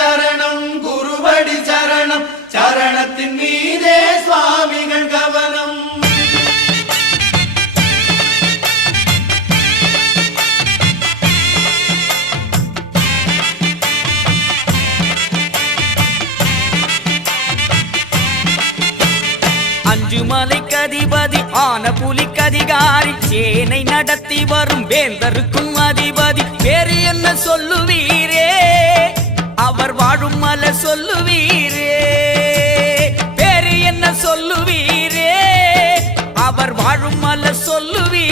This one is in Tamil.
சரணம் குருவடி சரணம் சரணத்தின் மீதே சுவாமிகள் கவனம். அஞ்சுமலைக்கு அதிபதி ஆன புலிக்கு அதிகாரி சேனை நடத்தி வரும் வேந்தருக்கும் அதிபதி வேறு என்ன சொல்லுவீரே அவர் வாழும் மலை சொல்லுவீரே வேறு என்ன சொல்லுவீரே அவர் வாழும் மலை சொல்லுவீரே